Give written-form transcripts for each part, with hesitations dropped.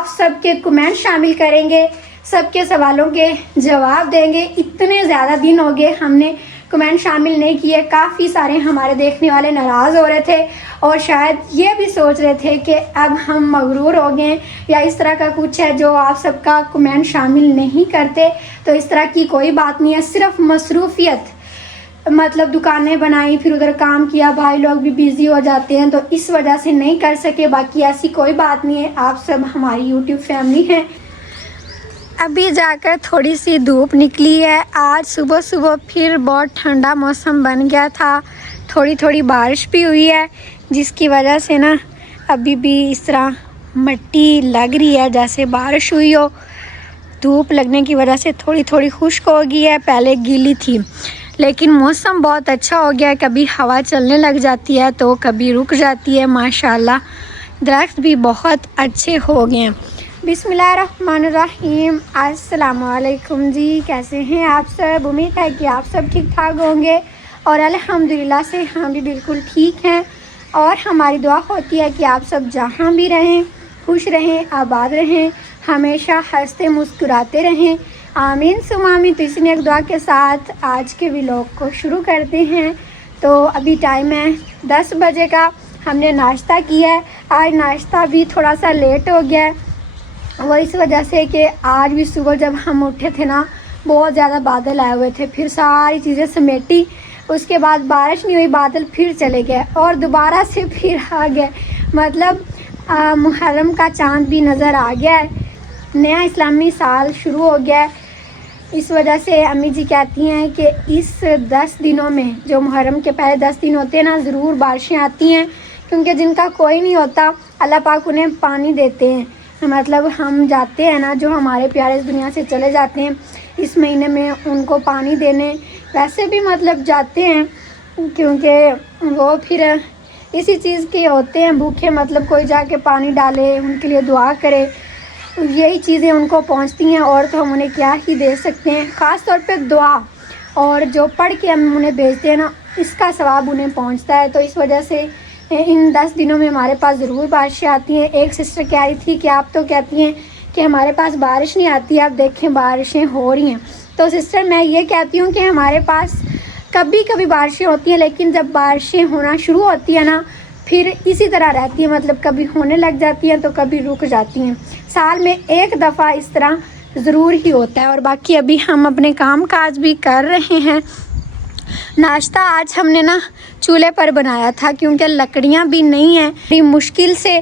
आप सबके कमेंट शामिल करेंगे, सबके सवालों के जवाब देंगे। इतने ज़्यादा दिन हो गए हमने कमेंट शामिल नहीं किए। काफ़ी सारे हमारे देखने वाले नाराज़ हो रहे थे और शायद ये भी सोच रहे थे कि अब हम मगरूर हो गए या इस तरह का कुछ है जो आप सबका कमेंट शामिल नहीं करते। तो इस तरह की कोई बात नहीं है, सिर्फ मसरूफियत, मतलब दुकानें बनाई फिर उधर काम किया, भाई लोग भी बिज़ी हो जाते हैं तो इस वजह से नहीं कर सके। बाकी ऐसी कोई बात नहीं है, आप सब हमारी यूट्यूब फैमिली हैं। अभी जाकर थोड़ी सी धूप निकली है। आज सुबह सुबह फिर बहुत ठंडा मौसम बन गया था, थोड़ी थोड़ी बारिश भी हुई है जिसकी वजह से ना अभी भी इस तरह मिट्टी लग रही है जैसे बारिश हुई हो। धूप लगने की वजह से थोड़ी थोड़ी खुश्क हो गई है, पहले गीली थी लेकिन मौसम बहुत अच्छा हो गया है। कभी हवा चलने लग जाती है तो कभी रुक जाती है। माशाल्लाह दरख्त भी बहुत अच्छे हो गए हैं। बिस्मिल्लाहिर्रहमानिर्रहीम। अस्सलाम वालेकुम जी, कैसे हैं आप सब? उम्मीद है कि आप सब ठीक ठाक होंगे और अल्हम्दुलिल्लाह से हम भी बिल्कुल ठीक हैं। और हमारी दुआ होती है कि आप सब जहाँ भी रहें खुश रहें, आबाद रहें, हमेशा हंसते मुस्कुराते रहें। आमीन सुम आमीन। तो इसी एक दुआ के साथ आज के व्लॉग को शुरू करते हैं। तो अभी टाइम है 10 बजे का, हमने नाश्ता किया है। आज नाश्ता भी थोड़ा सा लेट हो गया है, वो इस वजह से कि आज भी सुबह जब हम उठे थे ना बहुत ज़्यादा बादल आए हुए थे, फिर सारी चीज़ें समेटी, उसके बाद बारिश नहीं हुई, बादल फिर चले गए और दोबारा से फिर आ गए। मतलब मुहर्रम का चांद भी नज़र आ गया है, नया इस्लामी साल शुरू हो गया है। इस वजह से अम्मी जी कहती हैं कि इस 10 दिनों में जो मुहर्रम के पहले 10 दिन होते हैं ना ज़रूर बारिशें आती हैं, क्योंकि जिनका कोई नहीं होता अल्लाह पाक उन्हें पानी देते हैं। मतलब हम जाते हैं ना, जो हमारे प्यारे इस दुनिया से चले जाते हैं इस महीने में उनको पानी देने, वैसे भी मतलब जाते हैं क्योंकि वो फिर इसी चीज़ के होते हैं भूखे, मतलब कोई जाके पानी डाले, उनके लिए दुआ करे, यही चीज़ें उनको पहुंचती हैं और तो हम उन्हें क्या ही दे सकते हैं। ख़ास तौर पे दुआ और जो पढ़ के हम उन्हें भेजते हैं ना, इसका सवाब उन्हें पहुंचता है। तो इस वजह से इन 10 दिनों में हमारे पास ज़रूर बारिशें आती हैं। एक सिस्टर कह रही थी कि आप तो कहती हैं कि हमारे पास बारिश नहीं आती, आप देखें बारिशें हो रही हैं। तो सिस्टर मैं ये कहती हूँ कि हमारे पास कभी कभी बारिशें होती हैं, लेकिन जब बारिशें होना शुरू होती है ना फिर इसी तरह रहती है, मतलब कभी होने लग जाती हैं तो कभी रुक जाती हैं। साल में एक दफ़ा इस तरह ज़रूर ही होता है। और बाकी अभी हम अपने काम काज भी कर रहे हैं। नाश्ता आज हमने ना चूल्हे पर बनाया था क्योंकि लकड़ियाँ भी नहीं हैं, बड़ी मुश्किल से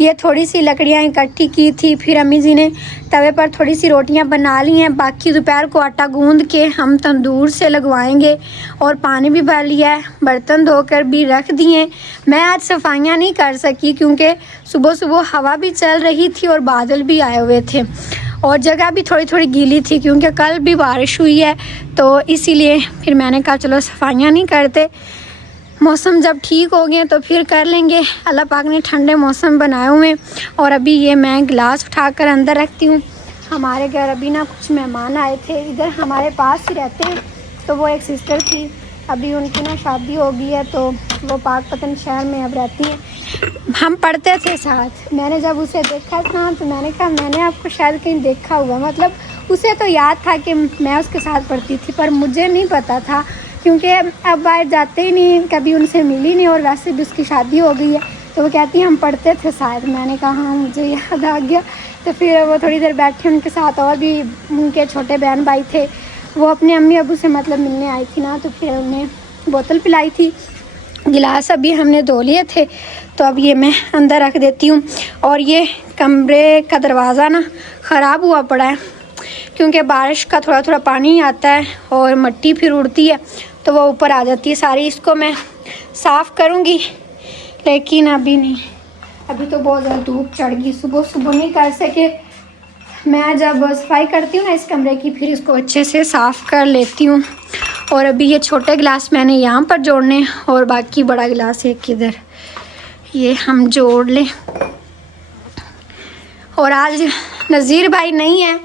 ये थोड़ी सी लकड़ियाँ इकट्ठी की थी। फिर अम्मी जी ने तवे पर थोड़ी सी रोटियां बना ली हैं, बाकी दोपहर को आटा गूंद के हम तंदूर से लगवाएंगे। और पानी भी भर लिया है, बर्तन धोकर भी रख दिए। मैं आज सफाइयाँ नहीं कर सकी क्योंकि सुबह सुबह हवा भी चल रही थी और बादल भी आए हुए थे और जगह भी थोड़ी थोड़ी गीली थी क्योंकि कल भी बारिश हुई है। तो इसीलिए फिर मैंने कहा चलो सफाइयाँ नहीं करते, मौसम जब ठीक हो गए तो फिर कर लेंगे। अल्लाह पाक ने ठंडे मौसम बनाए हुए। और अभी ये मैं गिलास उठाकर अंदर रखती हूँ। हमारे घर अभी ना कुछ मेहमान आए थे, इधर हमारे पास ही रहते हैं। तो वो एक सिस्टर थी, अभी उनकी ना शादी हो गई है तो वो पाकपतन शहर में अब रहती हैं। हम पढ़ते थे साथ, मैंने जब उसे देखा था तो मैंने कहा मैंने आपको शायद कहीं देखा हुआ। मतलब उसे तो याद था कि मैं उसके साथ पढ़ती थी, पर मुझे नहीं पता था क्योंकि अब बाहर जाते ही नहीं, कभी उनसे मिली नहीं और वैसे भी उसकी शादी हो गई है। तो वो कहती हैं हम पढ़ते थे शायद। मैंने कहा हाँ मुझे याद आ गया। तो फिर वो थोड़ी देर बैठे, उनके साथ और भी उनके छोटे बहन भाई थे, वो अपने अम्मी अबू से मतलब मिलने आई थी ना, तो फिर उन्हें बोतल पिलाई थी। गिलास अभी हमने धो लिए थे तो अब ये मैं अंदर रख देती हूँ। और ये कमरे का दरवाज़ा ना ख़राब हुआ पड़ा है क्योंकि बारिश का थोड़ा थोड़ा पानी आता है और मिट्टी फिर उड़ती है तो वो ऊपर आ जाती है सारी। इसको मैं साफ़ करूँगी लेकिन अभी नहीं, अभी तो बहुत ज़्यादा धूप चढ़ गई, सुबह सुबह नहीं कर सके। मैं जब सफाई करती हूँ ना इस कमरे की फिर इसको अच्छे से साफ़ कर लेती हूँ। और अभी ये छोटे गिलास मैंने यहाँ पर जोड़ने और बाकी बड़ा गिलास एक इधर, ये हम जोड़ लें। और आज नज़ीर भाई नहीं है,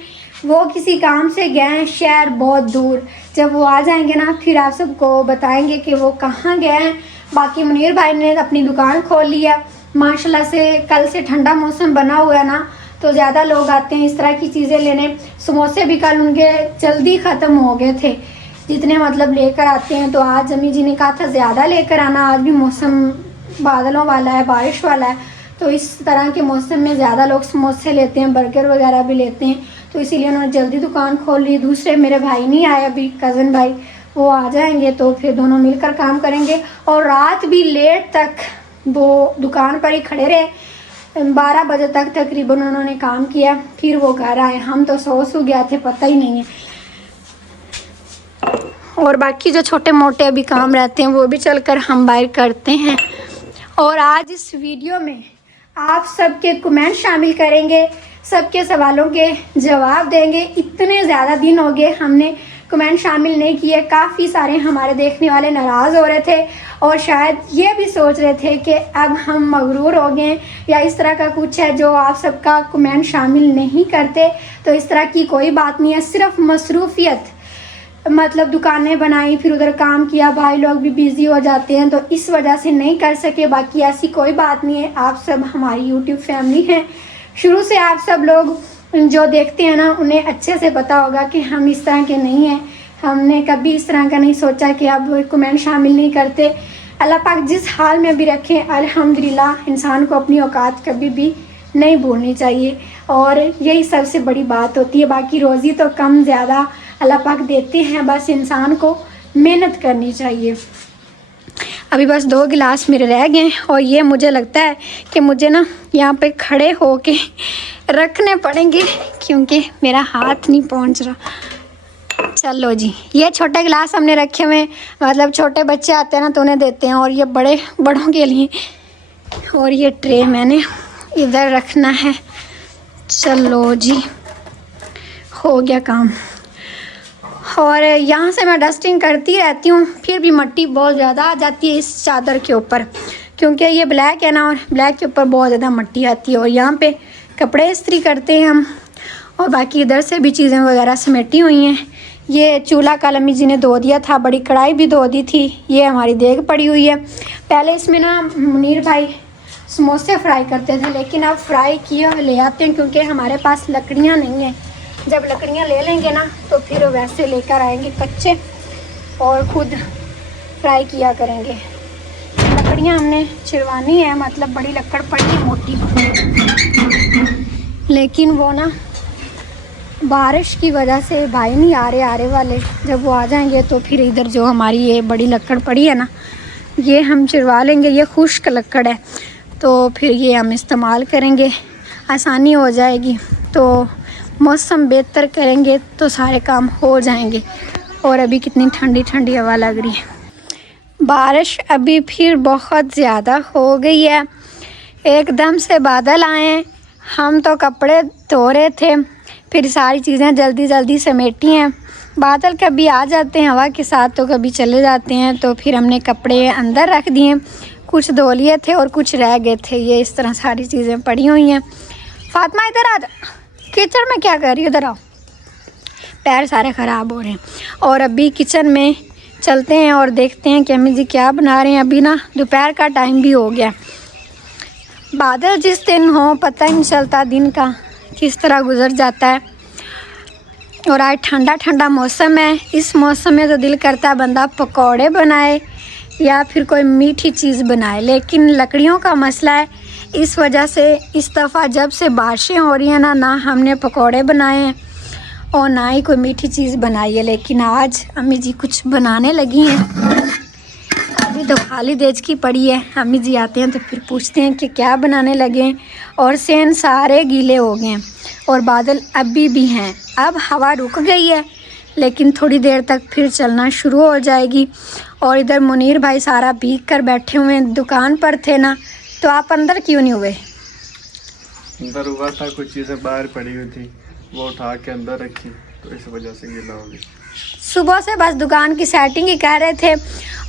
वो किसी काम से गए हैं शहर बहुत दूर। जब वो आ जाएंगे ना फिर आप सबको बताएंगे कि वो कहाँ गए हैं। बाकी मुनीर भाई ने अपनी दुकान खोल ली है माशाल्लाह से। कल से ठंडा मौसम बना हुआ है ना, तो ज़्यादा लोग आते हैं इस तरह की चीज़ें लेने। समोसे भी कल उनके जल्दी ख़त्म हो गए थे जितने मतलब लेकर आते हैं। तो आज अम्मी जी ने कहा था ज़्यादा लेकर आना, आज भी मौसम बादलों वाला है, बारिश वाला है, तो इस तरह के मौसम में ज़्यादा लोग समोसे लेते हैं, बर्गर वगैरह भी लेते हैं, तो इसीलिए उन्होंने जल्दी दुकान खोल ली। दूसरे मेरे भाई नहीं आए अभी, कज़न भाई, वो आ जाएंगे तो फिर दोनों मिलकर काम करेंगे। और रात भी लेट तक वो दुकान पर ही खड़े रहे, 12 बजे तक तकरीबन उन्होंने काम किया, फिर वो घर आए। हम तो सो गया थे, पता ही नहीं है। और बाकी जो छोटे मोटे अभी काम रहते हैं वो भी चलकर हम बाहर करते हैं। और आज इस वीडियो में आप सबके कमेंट शामिल करेंगे, सबके सवालों के जवाब देंगे। इतने ज़्यादा दिन हो गए हमने कमेंट शामिल नहीं किए, काफ़ी सारे हमारे देखने वाले नाराज़ हो रहे थे और शायद ये भी सोच रहे थे कि अब हम मगरूर हो गए या इस तरह का कुछ है जो आप सबका कमेंट शामिल नहीं करते। तो इस तरह की कोई बात नहीं है, सिर्फ मसरूफियत, मतलब दुकानें बनाई, फिर उधर काम किया, भाई लोग भी बिज़ी हो जाते हैं तो इस वजह से नहीं कर सके। बाकी ऐसी कोई बात नहीं है, आप सब हमारी यूट्यूब फैमिली हैं। शुरू से आप सब लोग जो देखते हैं ना, उन्हें अच्छे से पता होगा कि हम इस तरह के नहीं हैं। हमने कभी इस तरह का नहीं सोचा कि अब कमेंट शामिल नहीं करते। अल्लाह पाक जिस हाल में भी रखें, अल्हम्दुलिल्लाह, इंसान को अपनी औकात कभी भी नहीं भूलनी चाहिए और यही सबसे बड़ी बात होती है। बाकी रोज़ी तो कम ज़्यादा अल्लाह पाक देते हैं, बस इंसान को मेहनत करनी चाहिए। अभी बस 2 गिलास मेरे रह गए और ये मुझे लगता है कि मुझे ना यहाँ पे खड़े होके रखने पड़ेंगे क्योंकि मेरा हाथ नहीं पहुँच रहा। चलो जी, ये छोटे गिलास हमने रखे हुए, मतलब छोटे बच्चे आते हैं ना तो उन्हें देते हैं, और ये बड़ों के लिए। और ये ट्रे मैंने इधर रखना है। चलो जी, हो गया काम। और यहाँ से मैं डस्टिंग करती रहती हूँ, फिर भी मिट्टी बहुत ज़्यादा आ जाती है इस चादर के ऊपर, क्योंकि ये ब्लैक है ना और ब्लैक के ऊपर बहुत ज़्यादा मिट्टी आती है। और यहाँ पे कपड़े इस्त्री करते हैं हम, और बाकी इधर से भी चीज़ें वगैरह समेटी हुई हैं। ये चूल्हा कल अम्मी जी ने धो दिया था, बड़ी कढ़ाई भी धो दी थी। ये हमारी देग पड़ी हुई है। पहले इसमें ना मुनीर भाई समोसे फ्राई करते थे, लेकिन अब फ्राई किए ले आते हैं क्योंकि हमारे पास लकड़ियाँ नहीं हैं। जब लकड़ियाँ ले लेंगे ना तो फिर वैसे लेकर आएंगे कच्चे और खुद फ्राई किया करेंगे। लकड़ियाँ हमने चिरवानी है, मतलब बड़ी लकड़ पड़ी है मोटी, लेकिन वो ना बारिश की वजह से भाई नहीं आ रहे वाले। जब वो आ जाएंगे तो फिर इधर जो हमारी ये बड़ी लकड़ पड़ी है ना, ये हम चिरवा लेंगे। ये खुश्क लकड़ है तो फिर ये हम इस्तेमाल करेंगे, आसानी हो जाएगी। तो मौसम बेहतर करेंगे तो सारे काम हो जाएंगे। और अभी कितनी ठंडी ठंडी हवा लग रही है। बारिश अभी फिर बहुत ज़्यादा हो गई है, एकदम से बादल आए। हम तो कपड़े धो रहे थे, फिर सारी चीज़ें जल्दी जल्दी समेटी हैं। बादल कभी आ जाते हैं हवा के साथ तो कभी चले जाते हैं, तो फिर हमने कपड़े अंदर रख दिए, कुछ धो लिए थे और कुछ रह गए थे। ये इस तरह सारी चीज़ें पड़ी हुई हैं। फातिमा इधर आ जा, किचन में क्या कर रही है, इधर आओ, पैर सारे ख़राब हो रहे हैं। और अभी किचन में चलते हैं और देखते हैं कि अम्मी जी क्या बना रहे हैं। अभी ना दोपहर का टाइम भी हो गया। बादल जिस दिन हो पता ही नहीं चलता दिन का किस तरह गुजर जाता है। और आज ठंडा ठंडा मौसम है, इस मौसम में तो दिल करता है बंदा पकौड़े बनाए या फिर कोई मीठी चीज़ बनाए, लेकिन लकड़ियों का मसला है। इस वजह से इस दफ़ा जब से बारिशें हो रही हैं ना हमने पकौड़े बनाए हैं और ना ही कोई मीठी चीज़ बनाई है। लेकिन आज अम्मी जी कुछ बनाने लगी हैं। अभी तो खाली देचकी पड़ी है, अम्मी जी आते हैं तो फिर पूछते हैं कि क्या बनाने लगे हैं। और सेन सारे गीले हो गए हैं और बादल अभी भी हैं। अब हवा रुक गई है लेकिन थोड़ी देर तक फिर चलना शुरू हो जाएगी। और इधर मुनीर भाई सारा भीग कर बैठे हुए हैं, दुकान पर थे ना, तो आप अंदर क्यों नहीं हुए? अंदर हुआ था, कुछ चीज़ें बाहर पड़ी हुई थी, वो उठा के अंदर रखी, तो इस वजह से गीला हो गया। सुबह से बस दुकान की सेटिंग ही कर रहे थे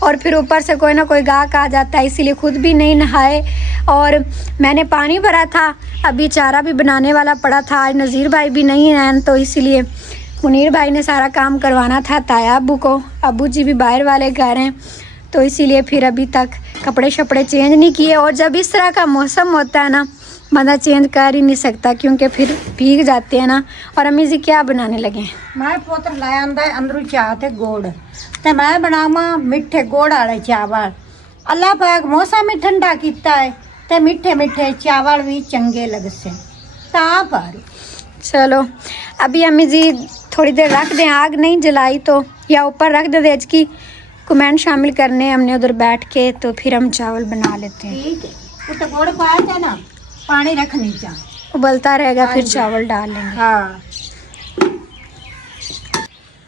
और फिर ऊपर से कोई ना कोई गाहक आ जाता है, इसीलिए खुद भी नहीं नहाए। और मैंने पानी भरा था, अभी चारा भी बनाने वाला पड़ा था। आज नज़ीर भाई भी नहीं हैं तो इसीलिए मुनीर भाई ने सारा काम करवाना था ताया अब्बू को। अब्बू जी भी बाहर वाले घर हैं तो इसीलिए फिर अभी तक कपड़े शपड़े चेंज नहीं किए। और जब इस तरह का मौसम होता है ना बंदा चेंज कर ही नहीं सकता क्योंकि फिर भीग जाते हैं ना। और अम्मी जी क्या बनाने लगे हैं? मैं पुत्र लाया आंदा अंदरू चाह ते गुड़ ते मैं बनावा मिठे गुड़ वाले चावल। अल्लाह पाक मौसम ही ठंडा किया है ते मिठे मिठे चावल भी चंगे लगसे ता पर। चलो अभी अम्मी जी थोड़ी देर रख दें, आग नहीं जलाई तो, या ऊपर रख दे देज की कमेंट शामिल करने हमने उधर बैठ के, तो फिर हम चावल बना लेते हैं। ठीक है तो गुड़ पाया था ना, पानी रखनी चाहिए, उबलता रहेगा हाँ फिर जी। चावल डाल लेंगे। हाँ।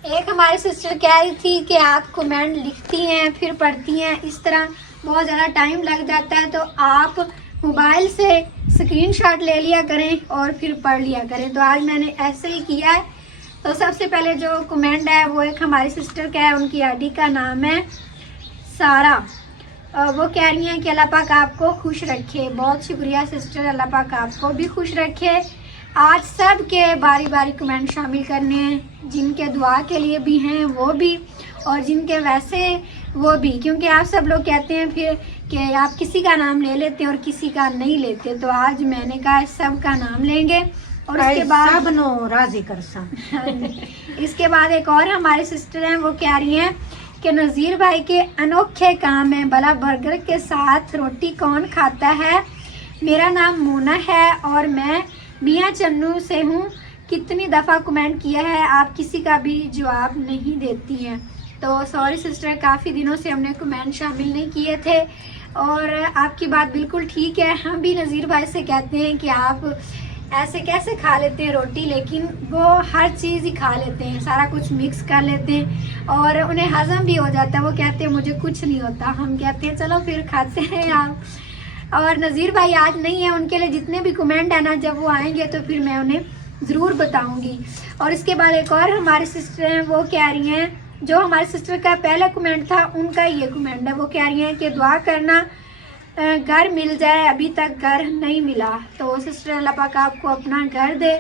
एक हमारी सिस्टर कह रही थी कि आप कमेंट लिखती हैं फिर पढ़ती हैं, इस तरह बहुत ज़्यादा टाइम लग जाता है, तो आप मोबाइल से स्क्रीनशॉट ले लिया करें और फिर पढ़ लिया करें। तो आज मैंने ऐसे ही किया है। तो सबसे पहले जो कमेंट है वो एक हमारी सिस्टर का है, उनकी आईडी का नाम है सारा। वो कह रही हैं कि अल्लाह पाक आपको खुश रखे। बहुत शुक्रिया सिस्टर, अल्लाह पाक आपको भी खुश रखे। आज सब के बारी बारी कमेंट शामिल करने हैं, जिनके दुआ के लिए भी हैं वो भी, और जिनके वैसे वो भी, क्योंकि आप सब लोग कहते हैं फिर कि आप किसी का नाम ले लेते हैं और किसी का नहीं लेते। तो आज मैंने कहा सब का नाम लेंगे। और उसके बाद सब नो राजी कर सा। इसके बाद एक और हमारी सिस्टर हैं, वो कह रही हैं कि नज़ीर भाई के अनोखे काम है, भला बर्गर के साथ रोटी कौन खाता है? मेरा नाम मोना है और मैं मियाँ चन्नू से हूँ। कितनी दफ़ा कमेंट किया है, आप किसी का भी जवाब नहीं देती हैं। तो सॉरी सिस्टर, काफ़ी दिनों से हमने कमेंट शामिल नहीं किए थे। और आपकी बात बिल्कुल ठीक है, हम भी नज़ीर भाई से कहते हैं कि आप ऐसे कैसे खा लेते हैं रोटी, लेकिन वो हर चीज़ ही खा लेते हैं, सारा कुछ मिक्स कर लेते हैं और उन्हें हजम भी हो जाता है। वो कहते हैं मुझे कुछ नहीं होता, हम कहते हैं चलो फिर खाते हैं आप। और नज़ीर भाई आज नहीं है, उनके लिए जितने भी कमेंट है ना, जब वो आएंगे तो फिर मैं उन्हें ज़रूर बताऊंगी। और इसके बाद एक और हमारी सिस्टर हैं, वो कह रही हैं, जो हमारी सिस्टर का पहला कमेंट था उनका ये कमेंट है। वो कह रही हैं कि दुआ करना घर मिल जाए, अभी तक घर नहीं मिला। तो सिस्टर अल्लाह पाक आपको अपना घर दे,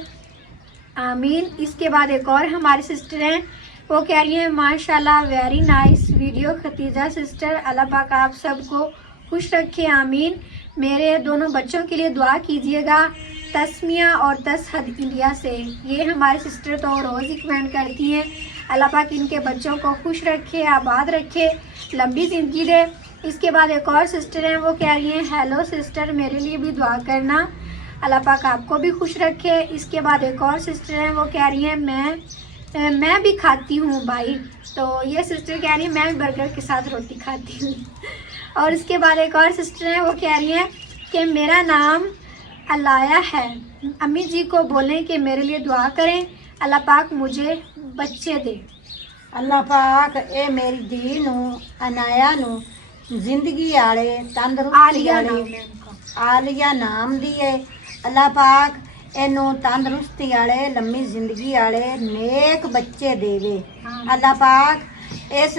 आमीन। इसके बाद एक और हमारी सिस्टर हैं, वो कह रही हैं माशाल्लाह very nice video Khatija sister, Allah पाक आप सबको खुश रखे, आमीन। मेरे दोनों बच्चों के लिए दुआ कीजिएगा, तस्मिया और तसहद इंडिया से। ये हमारी सिस्टर तो रोज़ ही कमेंट करती हैं। अल्लाह पाक इनके बच्चों को खुश रखे, आबाद रखे, लंबी ज़िंदगी दे। इसके बाद एक और सिस्टर हैं, वो कह रही हैं हेलो सिस्टर, मेरे लिए भी दुआ करना, अल्लाह पाक आपको भी खुश रखे। इसके बाद एक और सिस्टर हैं, वो कह रही हैं मैं भी खाती हूँ भाई। तो ये सिस्टर कह रही है मैं भी बर्गर के साथ रोटी खाती हूँ। और इसके बाद एक और सिस्टर हैं, वो कह रही हैं कि मेरा नाम अलाया है, अम्मी जी को बोलें कि मेरे लिए दुआ करें, अल्लाह पाक मुझे बच्चे दे। अल्लाह पाक ए मेरी धी नू अनाया नू जिंदगी आले तंदरुस्ती आलिया आले नाम है उनका। आलिया नाम दी है। अल्लाह पाक एनू तंदरुस्ती आले लम्मी जिंदगी आले नेक बच्चे देवे। अल्लाह पाक इस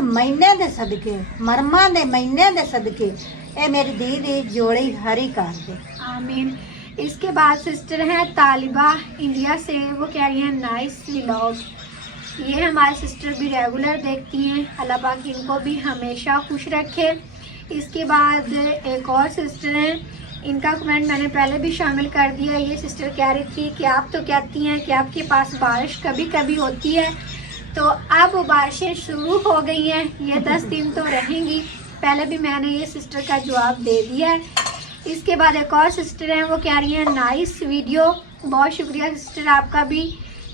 महीने दे सदके, मरमा दे महीने दे सदके ए मेरी धी दी जोड़ी हरी कर दे, आमीन। इसके बाद सिस्टर हैं तालिबा इंडिया से, वो कह रही हैं नाइस व्लॉग। ये हमारी सिस्टर भी रेगुलर देखती हैं, अल्लाह पाक इनको भी हमेशा खुश रखे। इसके बाद एक और सिस्टर हैं, इनका कमेंट मैंने पहले भी शामिल कर दिया। ये सिस्टर कह रही थी कि आप तो कहती हैं कि आपके पास बारिश कभी कभी होती है, तो अब बारिशें शुरू हो गई हैं, ये 10 दिन तो रहेंगी। पहले भी मैंने ये सिस्टर का जवाब दे दिया है। इसके बाद एक और सिस्टर हैं, वो कह रही हैं नाइस वीडियो, बहुत शुक्रिया सिस्टर आपका भी।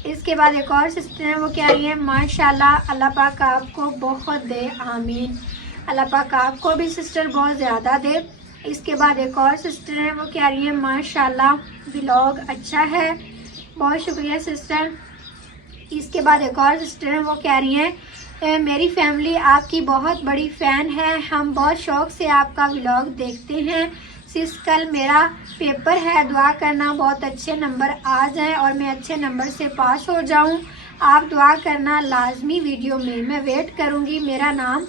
इसके बाद एक और सिस्टर हैं, वो कह रही हैं माशाल्लाह अल्लाह पाक आपको बहुत दे, आमीन। अल्लाह पाक आपको भी सिस्टर बहुत ज़्यादा दे। इसके बाद एक और सिस्टर हैं, वो कह रही हैं माशाल्लाह व्लॉग अच्छा है, बहुत शुक्रिया सिस्टर। इसके बाद एक और सिस्टर हैं, वो कह रही हैं मेरी फैमिली आपकी बहुत बड़ी फ़ैन है, हम बहुत शौक़ से आपका व्लॉग देखते हैं। सिर्फ कल मेरा पेपर है, दुआ करना बहुत अच्छे नंबर आ जाएं और मैं अच्छे नंबर से पास हो जाऊं। आप दुआ करना लाजमी वीडियो में, मैं वेट करूंगी। मेरा नाम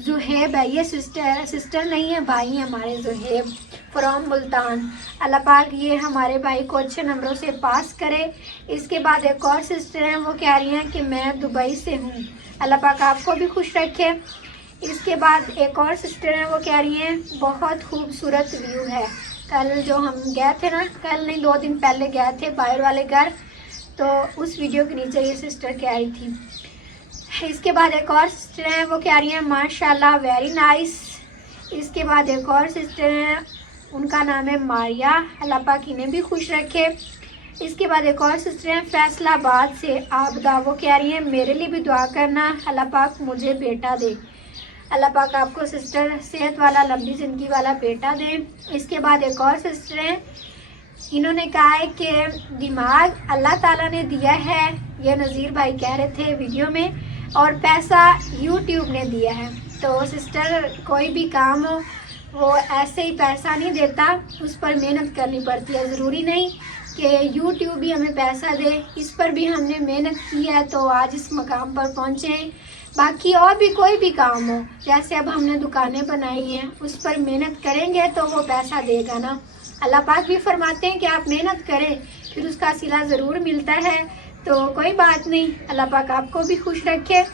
जुहेब है, ये सिस्टर नहीं है, भाई है हमारे जुहेब फ्रॉम मुल्तान। अल्लाह पाक ये हमारे भाई को अच्छे नंबरों से पास करे। इसके बाद एक और सिस्टर हैं, वो कह रही हैं कि मैं दुबई से हूँ, अल्लाह पाक आपको भी खुश रखे। इसके बाद एक और सिस्टर हैं, वो कह रही हैं बहुत खूबसूरत व्यू है, कल जो हम गए थे ना, कल नहीं 2 दिन पहले गए थे बाहर वाले घर, तो उस वीडियो के नीचे ये सिस्टर कह रही थी। इसके बाद एक और सिस्टर हैं, वो कह रही हैं माशाल्लाह वेरी नाइस। इसके बाद एक और सिस्टर हैं, उनका नाम है मारिया, अल्लाह पाक इन्हें भी खुश रखे। इसके बाद एक और सिस्टर हैं फैसलाबाद से आबदा, वो कह रही हैं मेरे लिए भी दुआ करना, अल्लाह पाक मुझे बेटा दे। अल्लाह पाक आपको सिस्टर सेहत वाला लंबी ज़िंदगी वाला बेटा दे। इसके बाद एक और सिस्टर हैं, इन्होंने कहा है कि दिमाग अल्लाह ताला ने दिया है, ये नज़ीर भाई कह रहे थे वीडियो में, और पैसा यूट्यूब ने दिया है। तो सिस्टर कोई भी काम हो वो ऐसे ही पैसा नहीं देता, उस पर मेहनत करनी पड़ती है। ज़रूरी नहीं कि यूट्यूब भी हमें पैसा दे, इस पर भी हमने मेहनत की है तो आज इस मकाम पर पहुँचे हैं। बाकी और भी कोई भी काम हो, जैसे अब हमने दुकानें बनाई हैं, उस पर मेहनत करेंगे तो वो पैसा देगा ना। अल्लाह पाक भी फरमाते हैं कि आप मेहनत करें फिर उसका सिला ज़रूर मिलता है। तो कोई बात नहीं, अल्लाह पाक आपको भी खुश रखे।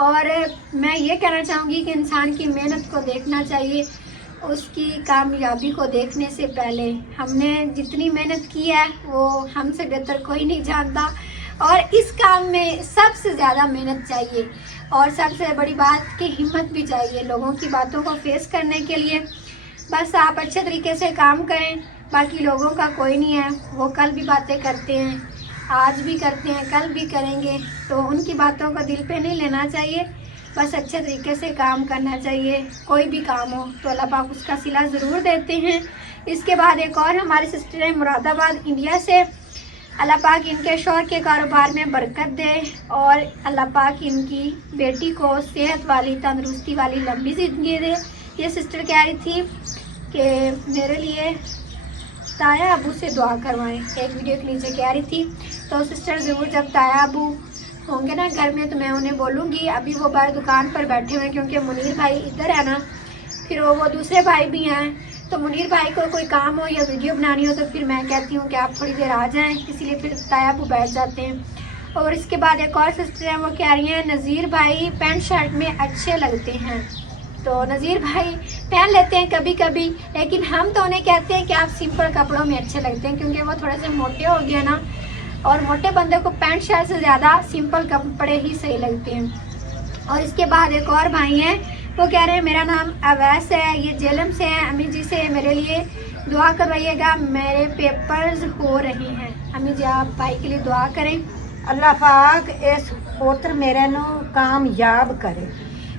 और मैं ये कहना चाहूँगी कि इंसान की मेहनत को देखना चाहिए, उसकी कामयाबी को देखने से पहले। हमने जितनी मेहनत की है वो हमसे बेहतर कोई नहीं जानता, और इस काम में सबसे ज़्यादा मेहनत चाहिए, और सबसे बड़ी बात कि हिम्मत भी चाहिए लोगों की बातों को फेस करने के लिए। बस आप अच्छे तरीके से काम करें, बाकी लोगों का कोई नहीं है, वो कल भी बातें करते हैं, आज भी करते हैं, कल भी करेंगे, तो उनकी बातों को दिल पे नहीं लेना चाहिए। बस अच्छे तरीके से काम करना चाहिए, कोई भी काम हो तो अल्लाह पाक उसका सिला ज़रूर देते हैं। इसके बाद एक और हमारी सिस्टर है मुरादाबाद इंडिया से, अल्लाह पाक इनके शौहर के कारोबार में बरकत दे, और अल्लाह पाक इनकी बेटी को सेहत वाली तंदुरुस्ती वाली लंबी ज़िंदगी दे। ये सिस्टर कह रही थी कि मेरे लिए ताया अबू से दुआ करवाएं, एक वीडियो के नीचे कह रही थी। तो सिस्टर ज़रूर जब ताया अबू होंगे ना घर में तो मैं उन्हें बोलूँगी। अभी वो बाहर दुकान पर बैठे हुए हैं क्योंकि मुनीर भाई इधर है ना, फिर वो दूसरे भाई भी हैं, तो मुनीर भाई को कोई काम हो या वीडियो बनानी हो तो फिर मैं कहती हूँ कि आप थोड़ी देर आ जाएँ, इसीलिए फिर ताया अबू बैठ जाते हैं। और इसके बाद एक और सिस्टर हैं, वो कह रही हैं नज़ीर भाई पैंट शर्ट में अच्छे लगते हैं। तो नज़ीर भाई पहन लेते हैं कभी कभी, लेकिन हम तो उन्हें कहते हैं कि आप सिंपल कपड़ों में अच्छे लगते हैं, क्योंकि वो थोड़े से मोटे हो गए ना, और मोटे बंदे को पैंट शर्ट से ज़्यादा सिंपल कपड़े ही सही लगते हैं। और इसके बाद एक और भाई हैं, वो कह रहे हैं मेरा नाम अवैस है, ये जेलम से हैं, अम्मी जी से मेरे लिए दुआ करवाइएगा, मेरे पेपर्स हो रहे हैं। अम्मी जी आप भाई के लिए दुआ करें, अल्लाह पाक इस पुत्र मेरे नु कामयाब करे।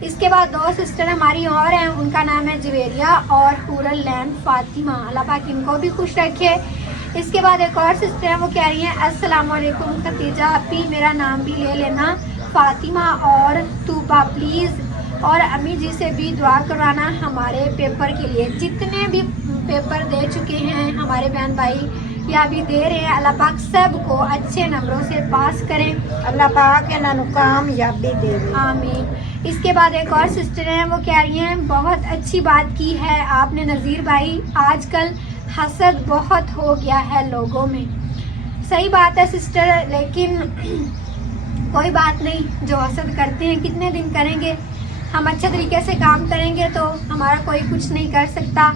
इसके बाद 2 सिस्टर हमारी और हैं, उनका नाम है जवेरिया और हुरल लैन फातिमा, अल्लाह पाक इनको भी खुश रखे। इसके बाद एक और सिस्टर हैं, वो कह रही हैं अस्सलाम वालेकुम खतीजा अपी, मेरा नाम भी ले लेना फातिमा और तूबा प्लीज़, और अम्मी जी से भी दुआ करवाना हमारे पेपर के लिए। जितने भी पेपर दे चुके हैं हमारे बहन भाई या भी दे रहे हैं, अल्लाह पाक सबको अच्छे नंबरों से पास करें, अल्लाह पाक इन्हों कामयाबी दे। आमीन। इसके बाद एक और सिस्टर हैं, वो कह रही हैं बहुत अच्छी बात की है आपने नज़ीर भाई, आजकल हसद बहुत हो गया है लोगों में। सही बात है सिस्टर, लेकिन कोई बात नहीं, जो हसद करते हैं कितने दिन करेंगे, हम अच्छे तरीके से काम करेंगे तो हमारा कोई कुछ नहीं कर सकता।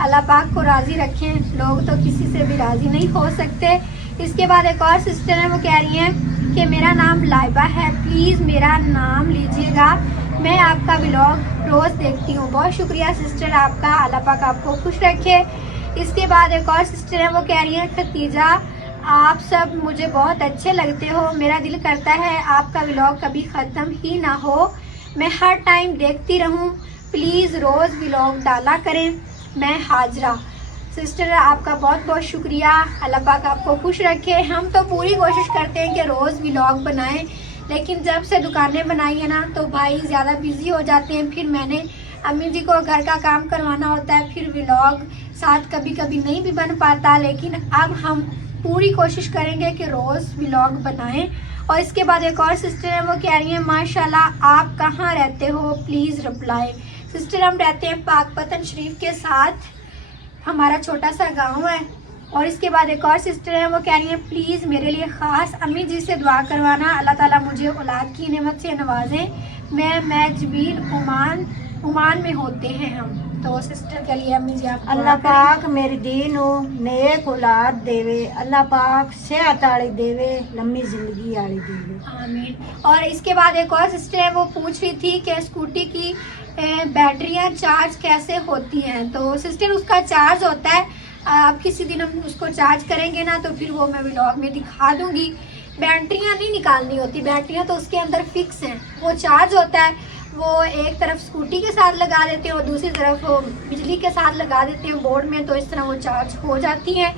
अल्लाह पाक को राज़ी रखें, लोग तो किसी से भी राज़ी नहीं हो सकते। इसके बाद एक और सिस्टर हैं, वो कह रही हैं कि मेरा नाम लाइबा है, प्लीज़ मेरा नाम लीजिएगा, मैं आपका व्लॉग रोज़ देखती हूँ। बहुत शुक्रिया सिस्टर आपका, अल्लाह पाक आपको खुश रखे। इसके बाद एक और सिस्टर हैं, वो कह रही हैं खतीजा आप सब मुझे बहुत अच्छे लगते हो, मेरा दिल करता है आपका व्लॉग कभी ख़त्म ही ना हो, मैं हर टाइम देखती रहूं, प्लीज़ रोज़ व्लॉग डाला करें, मैं हाजरा। सिस्टर आपका बहुत बहुत शुक्रिया, अल्लाह पाक आपको खुश रखे। हम तो पूरी कोशिश करते हैं कि रोज़ व्लॉग बनाएं, लेकिन जब से दुकानें बनाई है ना तो भाई ज़्यादा बिजी हो जाते हैं, फिर मैंने अम्मी जी को घर का काम करवाना होता है, फिर व्लॉग साथ कभी कभी नहीं भी बन पाता, लेकिन अब हम पूरी कोशिश करेंगे कि रोज़ व्लॉग बनाएं। और इसके बाद एक और सिस्टर है, वो कह रही हैं माशाल्लाह आप कहाँ रहते हो, प्लीज़ रिप्लाई। सिस्टर हम रहते हैं पाकपतन शरीफ के साथ, हमारा छोटा सा गांव है। और इसके बाद एक और सिस्टर है, वो कह रही हैं प्लीज़ मेरे लिए ख़ास अम्मी जी से दुआ करवाना, अल्लाह ताला मुझे औलाद की नेमत से नवाजें, मैं मैजबीन ओमान में होते हैं हम। तो सिस्टर के लिए अम्मी जी आप अल्लाह पाक मेरी दी नू नेक औलाद देवे, अल्लाह पाक सेहत वाली देवे, लंबी जिंदगी वाली देवे। आमीन। और इसके बाद एक और सिस्टर है, वो पूछ रही थी कि स्कूटी की बैटरियां चार्ज कैसे होती हैं। तो सिस्टर उसका चार्ज होता है, आप किसी दिन हम उसको चार्ज करेंगे ना तो फिर वो मैं व्लॉग में दिखा दूंगी। बैटरियां नहीं निकालनी होती, बैटरियां तो उसके अंदर फिक्स हैं। वो चार्ज होता है, वो एक तरफ स्कूटी के साथ लगा देते हैं और दूसरी तरफ वो बिजली के साथ लगा देते हैं बोर्ड में, तो इस तरह वो चार्ज हो जाती हैं।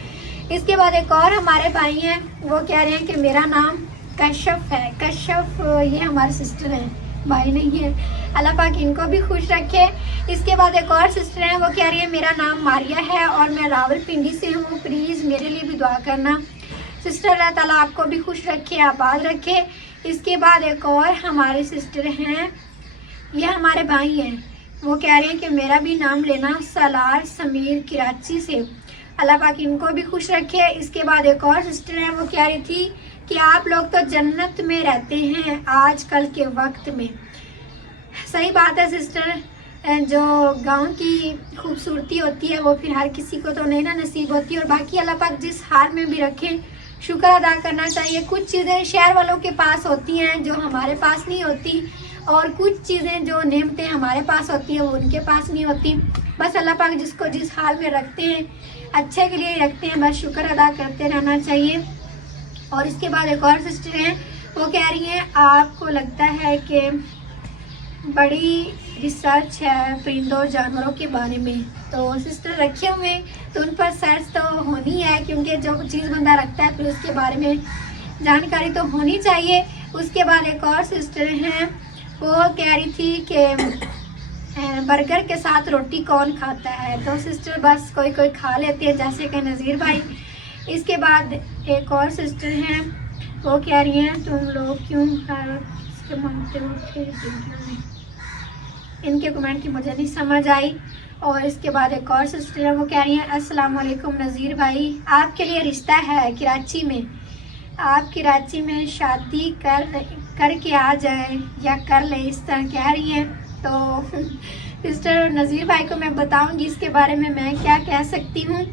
इसके बाद एक और हमारे भाई हैं, वो कह रहे हैं कि मेरा नाम कश्यप है। कश्यप ये हमारे सिस्टर हैं, भाई नहीं है। अल्लाह पाक इनको भी खुश रखे। इसके बाद एक और सिस्टर हैं, वो कह रही है मेरा नाम मारिया है और मैं रावलपिंडी से हूँ, प्लीज़ मेरे लिए भी दुआ करना। सिस्टर अल्लाह ताला आपको भी खुश रखे, आबाद रखे। इसके बाद एक और हमारे सिस्टर हैं, ये हमारे भाई हैं, वो कह रहे हैं कि मेरा भी नाम लेना, सलार समीर कराची से। अल्लाह पाक इनको भी खुश रखे। इसके बाद एक और सिस्टर हैं, वो कह रही थी कि आप लोग तो जन्नत में रहते हैं आजकल के वक्त में। सही बात है सिस्टर, जो गांव की खूबसूरती होती है वो फिर हर किसी को तो नहीं ना नसीब होती। और बाकी अल्लाह पाक जिस हाल में भी रखे शुक्र अदा करना चाहिए। कुछ चीज़ें शहर वालों के पास होती हैं जो हमारे पास नहीं होती, और कुछ चीज़ें जो नेमतें हमारे पास होती हैं वो उनके पास नहीं होती। बस अल्लाह पाक जिसको जिस हाल में रखते हैं अच्छे के लिए रखते हैं, बस शुक्र अदा करते रहना चाहिए। और इसके बाद एक और सिस्टर हैं, वो कह रही हैं आपको लगता है कि बड़ी रिसर्च है परिंदों और जानवरों के बारे में। तो सिस्टर रखे हुए तो उन पर सर्च तो होनी है, क्योंकि जो चीज़ बंदा रखता है फिर उसके बारे में जानकारी तो होनी चाहिए। उसके बाद एक और सिस्टर हैं, वो कह रही थी कि बर्गर के साथ रोटी कौन खाता है। तो सिस्टर बस कोई कोई खा लेते हैं, जैसे कि नज़ीर भाई। इसके बाद एक और सिस्टर हैं, वो कह रही हैं तुम लोग क्यों मांगते हो फिर वीडियो में। इनके कमेंट की मुझे नहीं समझ आई। और इसके बाद एक और सिस्टर है, वो कह रही हैं अस्सलाम वालेकुम नज़ीर भाई, आपके लिए रिश्ता है कराची में, आप कराची में शादी करके आ जाएं या कर लें, इस तरह कह रही हैं। तो सिस्टर नज़ीर भाई को मैं बताऊंगी इसके बारे में मैं क्या कह सकती हूँ।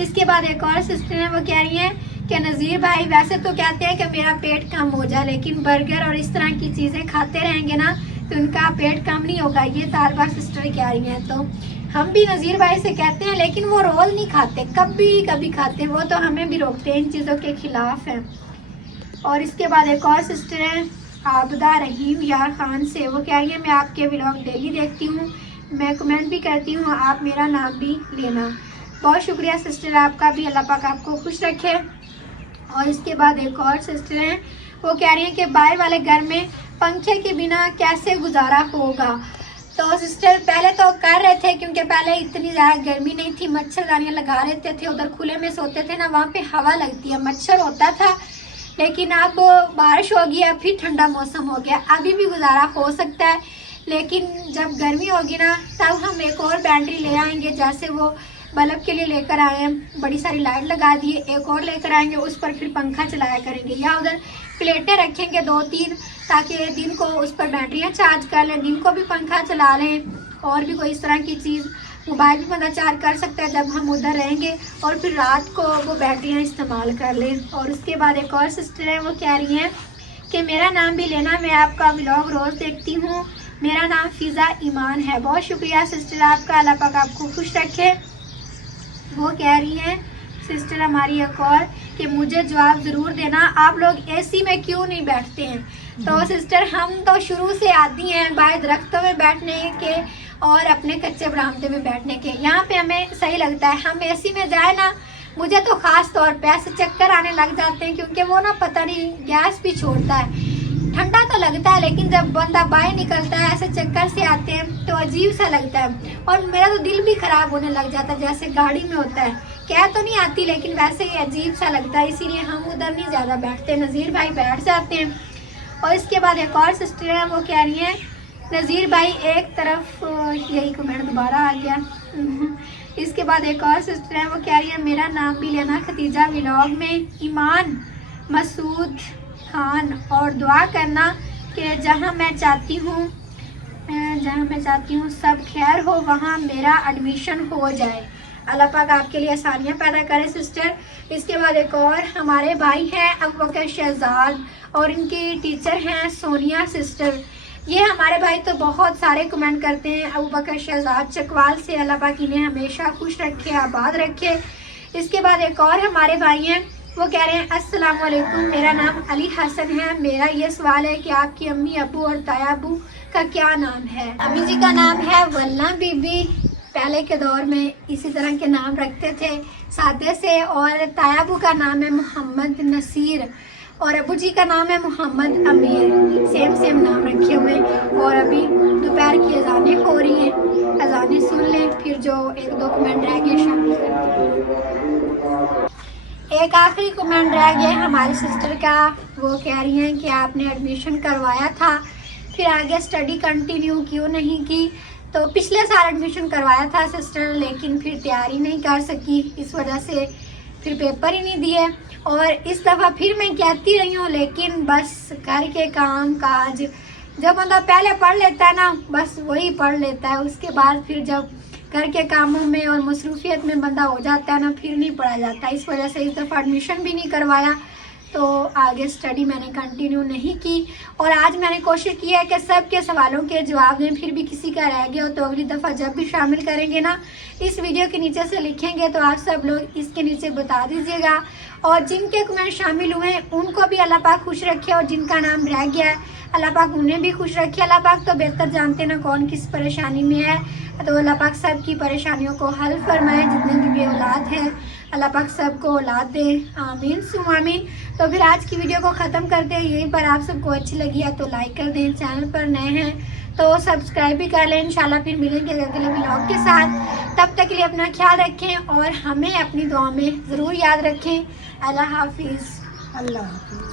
इसके बाद एक और सिस्टर है, वो कह रही हैं कि नज़ीर भाई वैसे तो कहते हैं कि मेरा पेट कम हो जाए, लेकिन बर्गर और इस तरह की चीज़ें खाते रहेंगे ना तो उनका पेट कम नहीं होगा। ये बार बार सिस्टर कह रही हैं। तो हम भी नज़ीर भाई से कहते हैं, लेकिन वो रोज़ नहीं खाते, कभी कभी खाते, वो तो हमें भी रोकते हैं, इन चीज़ों के खिलाफ हैं। और इसके बाद एक और सिस्टर हैं आबदा रहीम यार खान से, वो कह रही है मैं आपके व्लॉग डेली देखती हूँ, मैं कमेंट भी करती हूँ, आप मेरा नाम भी लेना। बहुत शुक्रिया सिस्टर आपका भी, अल्लाह पाक आपको खुश रखे। और इसके बाद एक और सिस्टर हैं, वो कह रही हैं कि बाहर वाले घर में पंखे के बिना कैसे गुजारा होगा। तो सिस्टर पहले तो कर रहे थे, क्योंकि पहले इतनी ज़्यादा गर्मी नहीं थी, मच्छरदानियाँ लगा लेते थे, उधर खुले में सोते थे ना, वहाँ पे हवा लगती है, मच्छर होता था। लेकिन अब बारिश हो गई, अब फिर ठंडा मौसम हो गया, अभी भी गुजारा हो सकता है। लेकिन जब गर्मी होगी ना तब हम एक और बैटरी ले आएंगे, जैसे वो बल्ब के लिए लेकर आए हैं, बड़ी सारी लाइट लगा दी है, एक और लेकर आएंगे, उस पर फिर पंखा चलाया करेंगे, या उधर प्लेटें रखेंगे 2-3, ताकि दिन को उस पर बैटरियाँ चार्ज कर लें, दिन को भी पंखा चला लें। और भी कोई इस तरह की चीज़, मोबाइल भी बंदा चार्ज कर सकता है जब हम उधर रहेंगे, और फिर रात को वो बैटरियाँ इस्तेमाल कर लें। और उसके बाद एक और सिस्टर है, वो कह रही हैं कि मेरा नाम भी लेना, मैं आपका व्लॉग रोज़ देखती हूँ, मेरा नाम फ़िज़ा ईमान है। बहुत शुक्रिया सिस्टर आपका, अल्लाह पाक आपको खुश रखे। वो कह रही हैं सिस्टर हमारी एक और कि मुझे जवाब ज़रूर देना, आप लोग एसी में क्यों नहीं बैठते हैं। तो सिस्टर हम तो शुरू से आती हैं बाहर दरख्तों में बैठने के और अपने कच्चे बरामदे में बैठने के, यहाँ पे हमें सही लगता है। हम एसी में जाए ना, मुझे तो ख़ास तौर पे ऐसे चक्कर आने लग जाते हैं, क्योंकि वो ना पता नहीं गैस भी छोड़ता है, ठंडा तो लगता है, लेकिन जब बंदा बाहर निकलता है ऐसे चक्कर से आते हैं तो अजीब सा लगता है, और मेरा तो दिल भी ख़राब होने लग जाता है, जैसे गाड़ी में होता है, क्या तो नहीं आती लेकिन वैसे ही अजीब सा लगता है, इसीलिए हम उधर नहीं ज़्यादा बैठते। नज़ीर भाई बैठ जाते हैं। और इसके बाद एक और सिस्टर है, वो कह रही हैं नज़ीर भाई एक तरफ, यही कमेंट दोबारा आ गया। इसके बाद एक और सिस्टर है, वो कह रही है मेरा नाम भी लेना खतीजा व्लॉग में, ईमान मसूद खान, और दुआ करना कि जहां मैं चाहती हूं जहाँ मैं चाहती हूँ सब खैर हो वहाँ मेरा एडमिशन हो जाए। अल्लाह पाक आपके लिए आसानियाँ पैदा करे सिस्टर। इसके बाद एक और हमारे भाई हैं अबू बकर शहजाद और इनकी टीचर हैं सोनिया सिस्टर। ये हमारे भाई तो बहुत सारे कमेंट करते हैं अबू बकर शहजाद चकवाल से। अल्लाह पाक इन्हें हमेशा खुश रखे, आबाद रखे। इसके बाद एक और हमारे भाई हैं, वो कह रहे हैं अस्सलाम वालेकुम, मेरा नाम अली हसन है। मेरा ये सवाल है कि आपकी अम्मी अबू और ताया अबू का क्या नाम है? अम्मी जी का नाम है वल्ला बीबी। पहले के दौर में इसी तरह के नाम रखते थे सादे से। और ताया अबू का नाम है मोहम्मद नसीर और अबू जी का नाम है मोहम्मद अमीर। सेम नाम रखे हुए। और अभी दोपहर की अजानें हो रही हैं, अजानें सुन लें, फिर जो एक दो कमेंट रह गए शामिल करते हैं। एक आखिरी कमेंट रह गया हमारी सिस्टर का। वो कह रही हैं कि आपने एडमिशन करवाया था, फिर आगे स्टडी कंटिन्यू क्यों नहीं की? तो पिछले साल एडमिशन करवाया था सिस्टर, लेकिन फिर तैयारी नहीं कर सकी, इस वजह से फिर पेपर ही नहीं दिए। और इस दफ़ा फिर मैं कहती रही हूँ, लेकिन बस घर के काम काज जब बंदा पहले पढ़ लेता है ना, बस वही पढ़ लेता है। उसके बाद फिर जब घर के कामों में और मसरूफियत में बंदा हो जाता है ना, फिर नहीं पढ़ा जाता। इस वजह से इस दफ़ा एडमिशन भी नहीं करवाया, तो आगे स्टडी मैंने कंटिन्यू नहीं की। और आज मैंने कोशिश की है कि सब के सवालों के जवाब दें। फिर भी किसी का रह गया हो तो अगली दफ़ा जब भी शामिल करेंगे ना, इस वीडियो के नीचे से लिखेंगे तो आप सब लोग इसके नीचे बता दीजिएगा। और जिनके कमेंट शामिल हुए हैं उनको भी अल्लाह पाक खुश रखे, और जिनका नाम रह गया है अल्लाह पाक उन्हें भी खुश रखे। अल्लाह पाक तो बेहतर जानते ना कौन किस परेशानी में है, तो अल्लाह पाक सब की परेशानियों को हल फरमाए। जितने भी औलाद हैं अल्लाह पाक सबको औलाद दे, आमीन सुम आमीन। तो फिर आज की वीडियो को ख़त्म करते हैं यहीं पर। आप सबको अच्छी लगी है तो लाइक कर दें, चैनल पर नए हैं तो सब्सक्राइब भी कर लें। इंशाल्लाह फिर मिलेंगे अगले व्लॉग के साथ। तब तक के लिए अपना ख्याल रखें और हमें अपनी दुआ में ज़रूर याद रखें। अल्लाह हाफिज़। अल्लाह हाफिज़।